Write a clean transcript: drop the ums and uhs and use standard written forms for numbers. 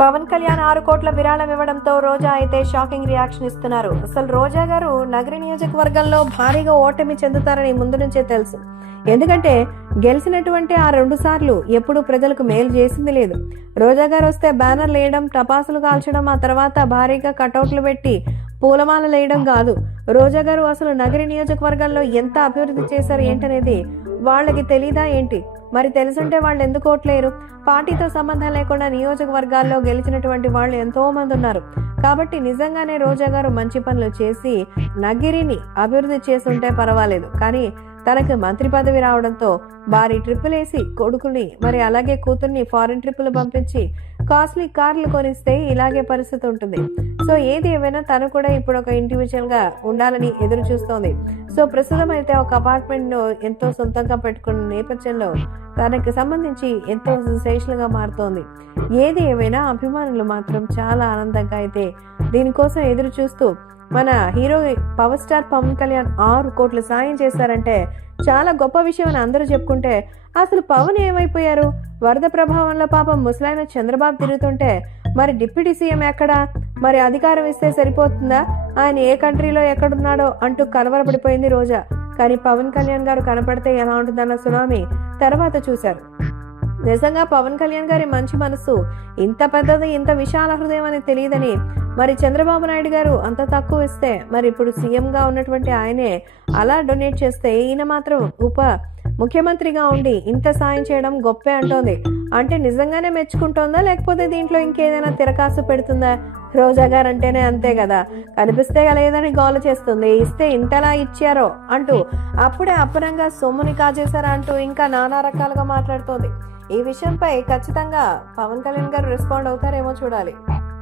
పవన్ కళ్యాణ్ 6 కోట్ల విరాళం ఇవ్వడంతో రోజా అయితే షాకింగ్ రియాక్షన్ ఇస్తున్నారు. అసలు రోజా గారు నగరి నియోజకవర్గంలో భారీగా ఓటమి చెందుతారని ముందు నుంచే తెలుసు. ఎందుకంటే గెలిచినటువంటి ఆ 2 సార్లు ఎప్పుడు ప్రజలకు మేలు చేసింది లేదు. రోజా గారు వస్తే బ్యానర్లు వేయడం, టపాసులు కాల్చడం, ఆ తర్వాత భారీగా కటౌట్లు పెట్టి పూలమాలలు వేయడం కాదు. రోజా గారు అసలు నగరి నియోజకవర్గంలో ఎంత అభివృద్ధి చేశారు ఏంటనేది వాళ్ళకి తెలీదా ఏంటి? మరి తెలుసుంటే వాళ్ళు ఎందుకు ఓట్లేరు? పార్టీతో సంబంధం లేకుండా నియోజకవర్గాల్లో గెలిచినటువంటి వాళ్ళు ఎంతో మంది ఉన్నారు. కాబట్టి నిజంగానే రోజా గారు మంచి పనులు చేసి నగిరిని అభివృద్ధి చేస్తుంటే పర్వాలేదు. కానీ తనకు మంత్రి పదవి రావడంతో భారీ ట్రిప్పులేసి కొడుకుని మరి అలాగే కూతుర్ని ఫారిన్ ట్రిప్పులు పంపించి కాస్ట్లీ కార్లు కొనిస్తే ఇలాగే పరిస్థితి ఉంటుంది. సో ఏది ఏమైనా తను కూడా ఇప్పుడు ఒక ఇండివిజువల్ గా ఉండాలని ఎదురు చూస్తోంది. సో ప్రస్తుతం అయితే ఒక అపార్ట్మెంట్ ను ఎంతో సొంతంగా పెట్టుకున్న నేపథ్యంలో తనకు సంబంధించి ఎంతో సెన్సేషనల్ గా మారుతోంది. ఏది ఏమైనా అభిమానులు మాత్రం చాలా ఆనందంగా అయితే దీనికోసం ఎదురు చూస్తూ మన hero power star Pawan Kalyan 6 కోట్ల సాయం చేశారంటే చాలా గొప్ప విషయం అని అందరూ చెప్పుకుంటే, అసలు పవన్ ఏమైపోయారు? వరద ప్రభావంలో పాపం ముసలాయన చంద్రబాబు తిరుగుతుంటే మరి డిప్యూటీ సీఎం ఎక్కడా? మరి అధికారం ఇస్తే సరిపోతుందా? ఆయన ఏ కంట్రీలో ఎక్కడున్నాడో అంటూ కలవరపడిపోయింది రోజా. కానీ పవన్ కళ్యాణ్ గారు కనపడితే ఎలా ఉంటుందన్న సునామీ తర్వాత చూశారు. నిజంగా పవన్ కళ్యాణ్ గారి మంచి మనసు ఇంత పెద్దది, ఇంత విశాల హృదయం అని తెలియదని మరి చంద్రబాబు నాయుడు గారు అంత తక్కువ ఇస్తే మరి ఇప్పుడు సీఎంగా ఉన్నటువంటి ఆయనే అలా డొనేట్ చేస్తే ఈయన మాత్రం ముఖ్యమంత్రిగా ఉండి ఇంత సాయం చేయడం గొప్పే అంటోంది. అంటే నిజంగానే మెచ్చుకుంటోందా లేకపోతే దీంట్లో ఇంకేదైనా తిరకాసు పెడుతుందా? రోజా గారు అంటేనే అంతే కదా, కనిపిస్తే లేదని గోల చేస్తుంది, ఇస్తే ఇంతలా ఇచ్చారో అంటూ అప్పుడే అప్పనంగా సొమ్ముని కాజేశారా అంటూ ఇంకా నానా రకాలుగా మాట్లాడుతోంది. ఈ విషయంపై ఖచ్చితంగా పవన్ కళ్యాణ్ గారు రెస్పాండ్ అవుతారేమో చూడాలి.